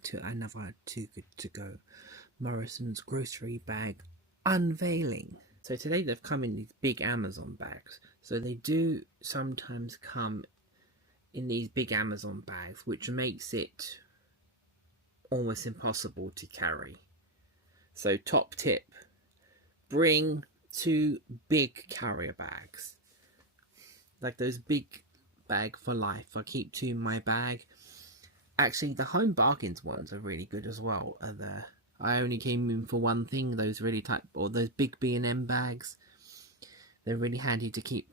back to another Too Good To Go Morrisons grocery bag unveiling. So today they've come in these big Amazon bags. So they do sometimes come in these big Amazon bags, which makes it almost impossible to carry. So top tip, bring 2 big carrier bags. Like those big bag for life. I keep 2 in my bag. Actually, the Home Bargains ones are really good as well. I only came in for one thing, those really tight, or those big B&M bags. They're really handy to keep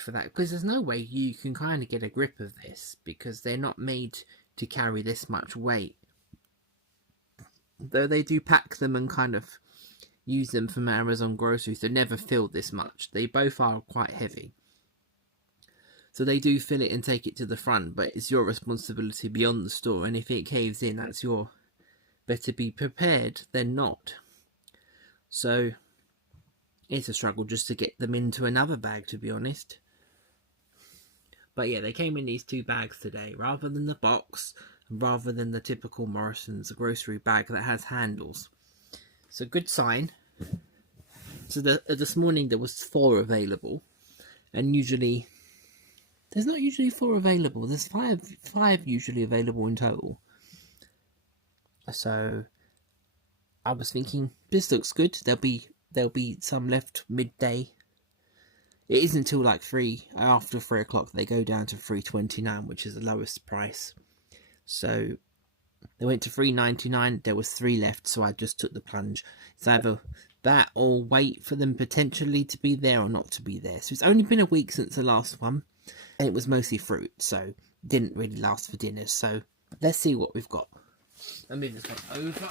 for that, because there's no way you can kind of get a grip of this, because they're not made to carry this much weight. Though they do pack them and kind of use them from Amazon groceries, they never fill this much. They both are quite heavy. So they do fill it and take it to the front, but it's your responsibility beyond the store, and if it caves in, that's your... better be prepared than not. So it's a struggle just to get them into another bag, to be honest. But yeah, they came in these 2 bags today, rather than the box, rather than the typical Morrisons grocery bag that has handles. So good sign. So this morning there was 4 available, and usually there's not usually 4 available. There's five usually available in total. So I was thinking, this looks good. There'll be some left midday. It isn't until like after 3 o'clock they go down to $3.29, which is the lowest price. So they went to $3.99. There was 3 left, so I just took the plunge. It's either that or wait for them potentially to be there or not to be there. So it's only been a week since the last one, and it was mostly fruit, so didn't really last for dinner. So let's see what we've got. Let me move this one over.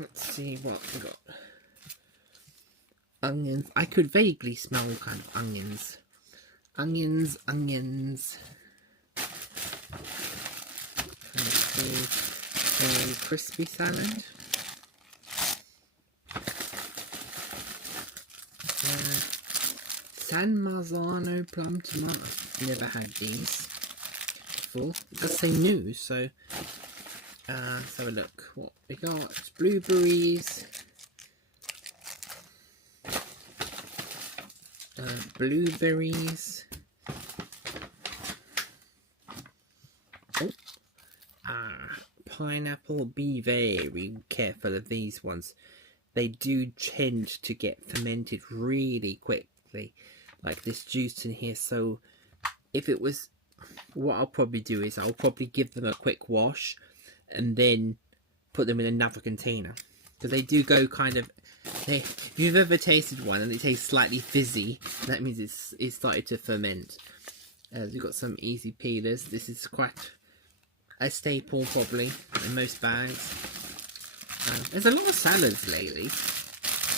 Let's see what we got. Onions. I could vaguely smell kind of onions. Onions. A crispy salad. San Marzano plum tomato. Never had these before. It does say new, so let's have a look. What we got? Blueberries. Blueberries. Oh. Pineapple. Be very careful of these ones. They do tend to get fermented really quickly, like this juice in here. So if it was, what I'll probably do is I'll probably give them a quick wash and then put them in another container, because they do go kind of, if you've ever tasted one and it tastes slightly fizzy, that means it's started to ferment. We've got some easy peelers. This is quite a staple probably in most bags. There's a lot of salads lately.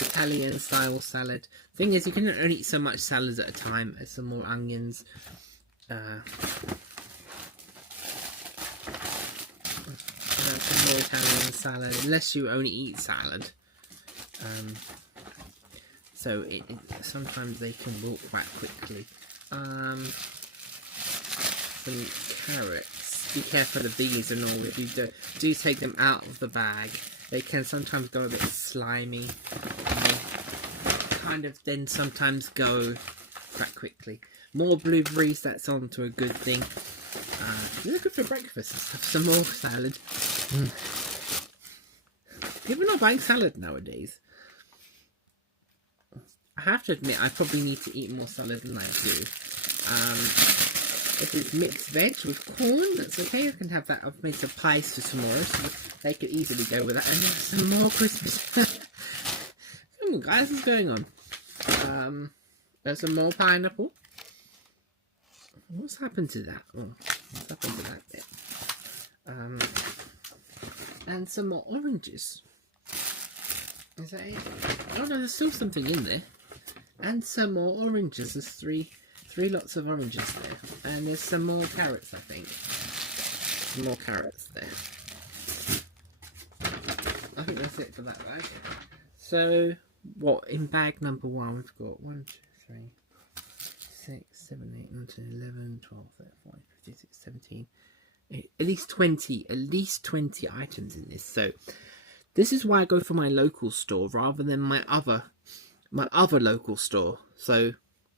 Italian style salad. Thing is, you can only eat so much salads at a time. There's some more onions. Some more Italian salad, unless you only eat salad. So sometimes they can wilt quite quickly. Some carrots. Be careful of these and all. If you do take them out of the bag, they can sometimes go a bit slimy. And they kind of then sometimes go quite quickly. More blueberries, that's on to a good thing. They're good for breakfast and stuff. Some more salad. People are not buying salad nowadays. I have to admit, I probably need to eat more salad than I do. If it's mixed veg with corn, that's okay. I can have that. I've made some pies for tomorrow, so they could easily go with that. And there's some more Christmas. Come on, guys, what's going on? There's some more pineapple. What's happened to that? Oh, what's happened to that bit? And some more oranges. Is that it? Oh no, there's still something in there. And some more oranges. There's three lots of oranges there. And there's some more carrots, I think. Some more carrots there. I think that's it for that bag. So, what, in bag number 1, we've got 1, 2, 3, 6, 7, 8, 9, 10, 11, 12, 13, 14, 15, 16, 17. At least 20 items in this. So this is why I go for my local store rather than my other local store. So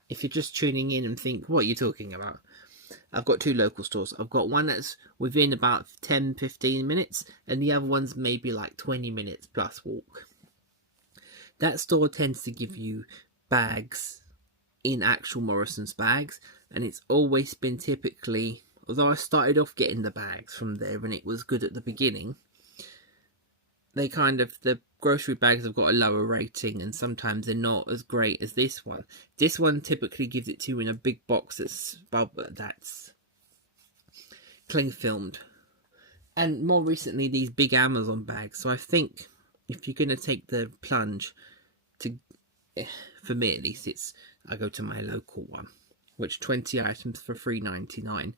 if you're just tuning in and think, what are you talking about? I've got 2 local stores. I've got one that's within about 10-15 minutes, and the other one's maybe like 20 minutes plus walk. That store tends to give you bags in actual Morrisons bags, and it's always been typically, although I started off getting the bags from there and it was good at the beginning, the grocery bags have got a lower rating, and sometimes they're not as great as this one. This one typically gives it to you in a big box that's cling filmed, and more recently these big Amazon bags. So I think if you're going to take the plunge, for me at least, I go to my local one, which 20 items for $3.99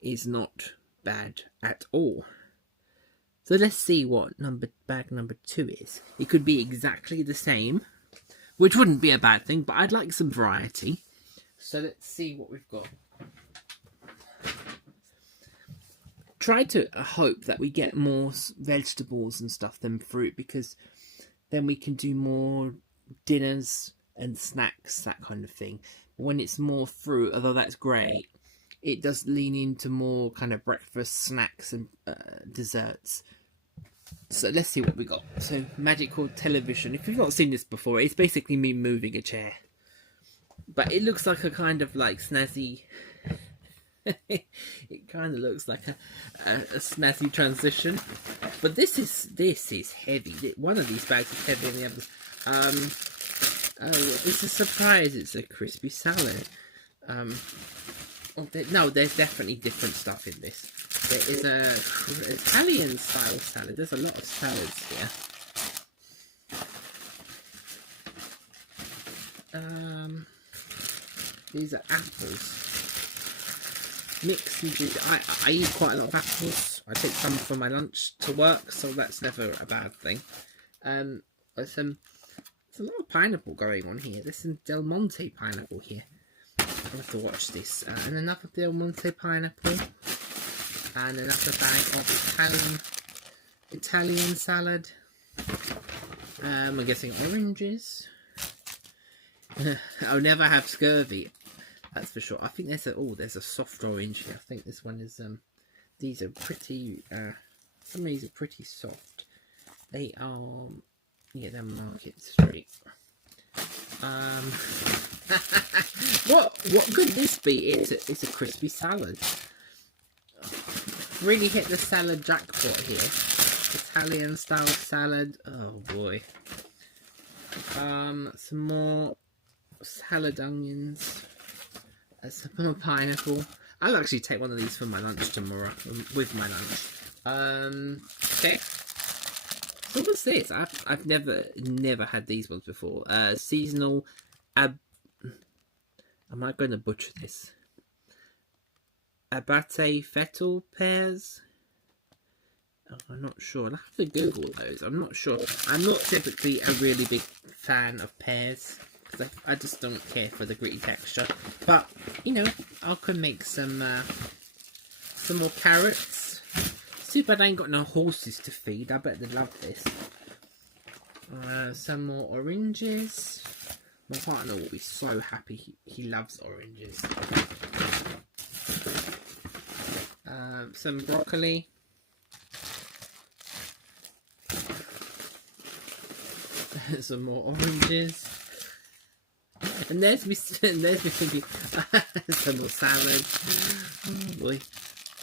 is not bad at all. So let's see what bag number 2 is. It could be exactly the same, which wouldn't be a bad thing, but I'd like some variety. So let's see what we've got. Try to hope that we get more vegetables and stuff than fruit, because then we can do more dinners and snacks, that kind of thing. But when it's more fruit, although that's great, it does lean into more kind of breakfast snacks and desserts. So let's see what we got. So magical television. If you've not seen this before, it's basically me moving a chair, but it looks like a kind of like snazzy it kind of looks like a snazzy transition. But this is heavy. One of these bags is heavier than the others. It's a surprise. It's a crispy salad. No, there's definitely different stuff in this. There is a Italian style salad. There's a lot of salads here. These are apples. Mixed into. I eat quite a lot of apples. I take some for my lunch to work, so that's never a bad thing. There's a lot of pineapple going on here. There's some Del Monte pineapple here. I'll have to watch this. And another Del Monte pineapple. And another bag of Italian salad. I'm guessing oranges. I'll never have scurvy, that's for sure. I think there's a soft orange here. I think this one is these are pretty some of these are pretty soft. They are, yeah, they're Market Street. What could this be? It's a crispy salad. Really hit the salad jackpot here. Italian style salad. Oh boy. Some more salad onions. Some more pineapple. I'll actually take one of these for my lunch tomorrow. With my lunch. Okay. So what's this? I've never had these ones before. Seasonal am I going to butcher this? Abate fettle pears? Oh, I'm not sure. I'll have to Google those. I'm not sure. I'm not typically a really big fan of pears, because I just don't care for the gritty texture. But, you know, I can make some more carrots. Too bad I ain't got no horses to feed. I bet they'd love this. Some more oranges. My partner will be so happy. He loves oranges. Some broccoli. Some more oranges. And there's me thinking, some more salad. Oh boy.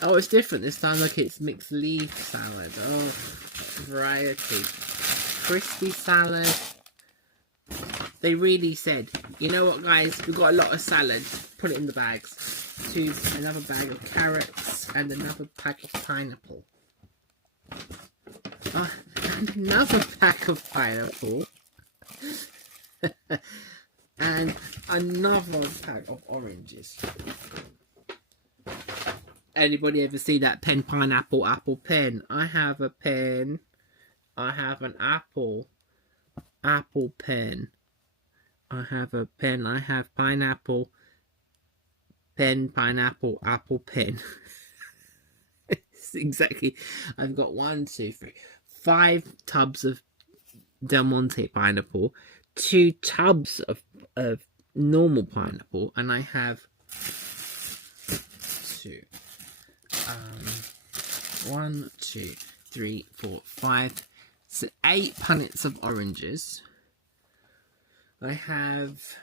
Oh, it's different this time. Look, it's mixed leaf salad. Oh, variety. Crispy salad. They really said, you know what, guys? We've got a lot of salad. Put it in the bags. Choose another bag of carrots and another pack of pineapple. And another pack of pineapple. And another pack of oranges. Anybody ever see that pen, pineapple, apple pen? I have a pen. I have an apple pen. I have a pen. I have pineapple. pen, pineapple, apple, pen. Exactly. I've got 1, 2, 3, 5 tubs of Del Monte pineapple, 2 tubs of normal pineapple, and I have 2, 1, 2, 3, 4, 5, so 8 punnets of oranges. I have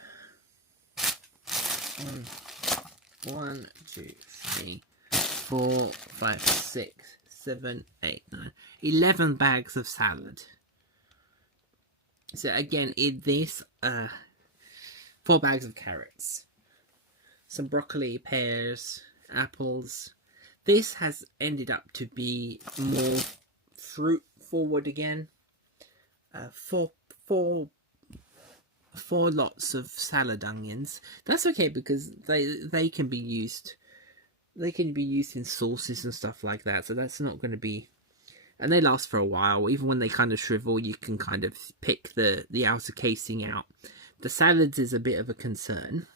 1, 2, 3, 4, 5, 6, 7, 8, 9, 11 bags of salad. So again, in this, 4 bags of carrots, some broccoli, pears, apples. This has ended up to be more fruit forward again. 4 lots of salad onions. That's okay because they can be used. They can be used in sauces and stuff like that. So that's not going to be, and they last for a while. Even when they kind of shrivel, you can kind of pick the outer casing out. The salads is a bit of a concern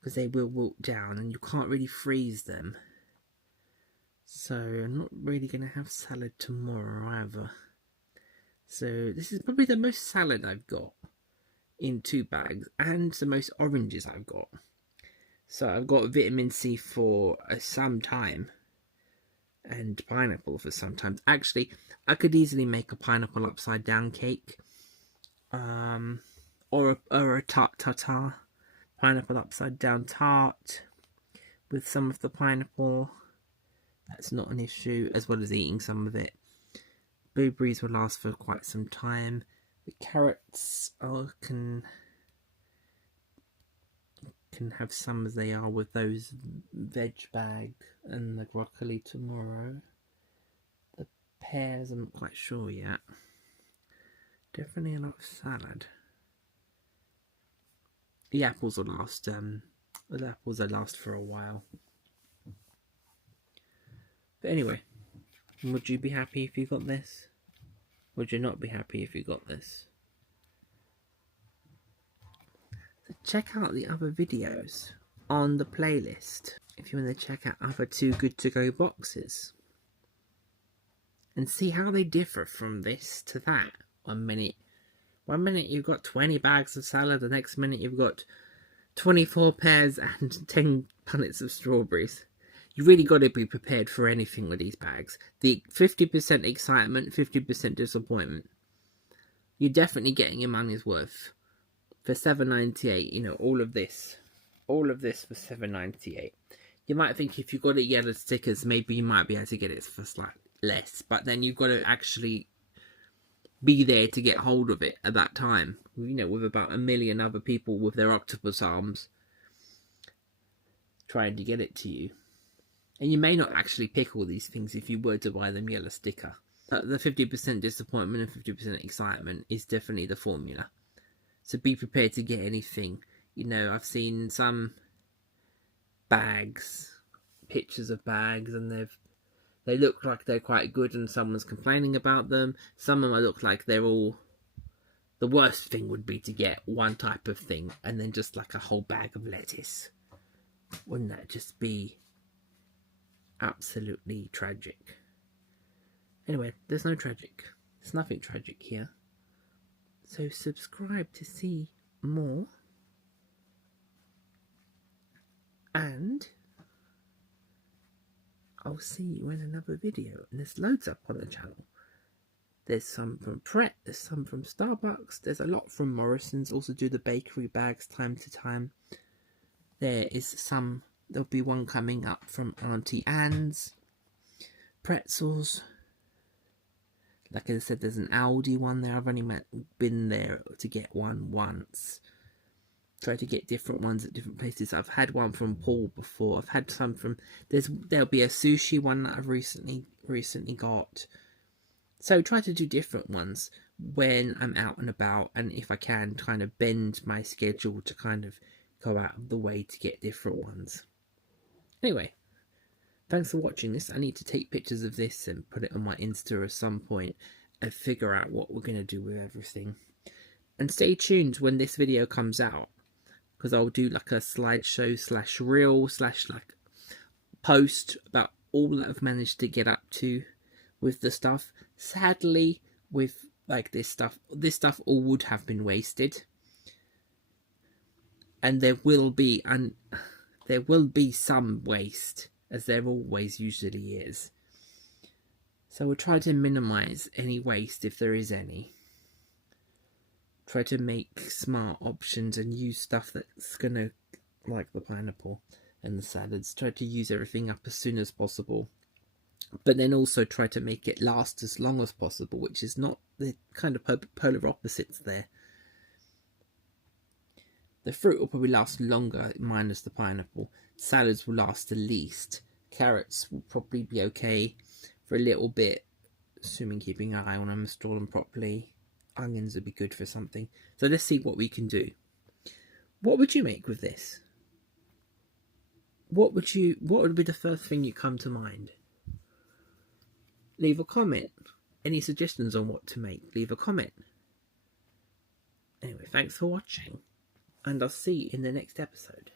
because they will wilt down and you can't really freeze them. So I'm not really going to have salad tomorrow either. So this is probably the most salad I've got in 2 bags and the most oranges I've got. So I've got vitamin C for some time and pineapple for some time. Actually, I could easily make a pineapple upside down cake, or a tart tartare, pineapple upside down tart with some of the pineapple. That's not an issue, as well as eating some of it. Blueberries will last for quite some time. The carrots can have some as they are with those veg bag, and the broccoli tomorrow. The pears, I'm not quite sure yet. Definitely a lot of salad. The apples will last. The apples will last for a while. But anyway, would you be happy if you got this? Would you not be happy if you got this? So check out the other videos on the playlist if you want to check out other Too Good To Go boxes and see how they differ from this to that. 1 minute you've got 20 bags of salad, the next minute you've got 24 pears and 10 punnets of strawberries. You really got to be prepared for anything with these bags. The 50% excitement, 50% disappointment. You're definitely getting your money's worth. For $7.98, you know, all of this for $7.98. You might think if you got it yellow stickers, maybe you might be able to get it for slightly less, but then you've got to actually be there to get hold of it at that time. You know, with about 1 million other people with their octopus arms trying to get it to you. And you may not actually pick all these things if you were to buy them yellow sticker. But the 50% disappointment and 50% excitement is definitely the formula. So be prepared to get anything. You know, I've seen some bags, pictures of bags, and they look like they're quite good and someone's complaining about them. Some of them look like they're all... The worst thing would be to get one type of thing and then just like a whole bag of lettuce. Wouldn't that just be absolutely tragic? Anyway, there's no tragic. There's nothing tragic here. So subscribe to see more. And I'll see you in another video. And there's loads up on the channel. There's some from Pret, there's some from Starbucks, there's a lot from Morrisons. Also do the bakery bags time to time. There'll be one coming up from Auntie Anne's. Pretzels. Like I said, there's an Aldi one there. I've only been there to get one once. Try to get different ones at different places. I've had one from Paul before. I've had some from... There'll be a sushi one that I've recently got. So try to do different ones when I'm out and about. And if I can, kind of bend my schedule to kind of go out of the way to get different ones. Anyway. Thanks for watching this. I need to take pictures of this and put it on my Insta at some point and figure out what we're going to do with everything. And stay tuned when this video comes out. because I'll do like a slideshow slash reel slash like post about all that I've managed to get up to with the stuff. Sadly, with like this stuff all would have been wasted, and there will be some waste, as there always usually is. So we'll try to minimize any waste if there is any. Try to make smart options and use stuff that's gonna, like the pineapple and the salads, try to use everything up as soon as possible. But then also try to make it last as long as possible, which is not the kind of polar opposites there. The fruit will probably last longer, minus the pineapple. Salads will last the least. Carrots will probably be okay for a little bit, assuming keeping an eye on them, store them properly. Onions would be good for something. So let's see what we can do. What would you make with this? What would be the first thing you come to mind? Leave a comment. Any suggestions on what to make, leave a comment. Anyway, thanks for watching, and I'll see you in the next episode.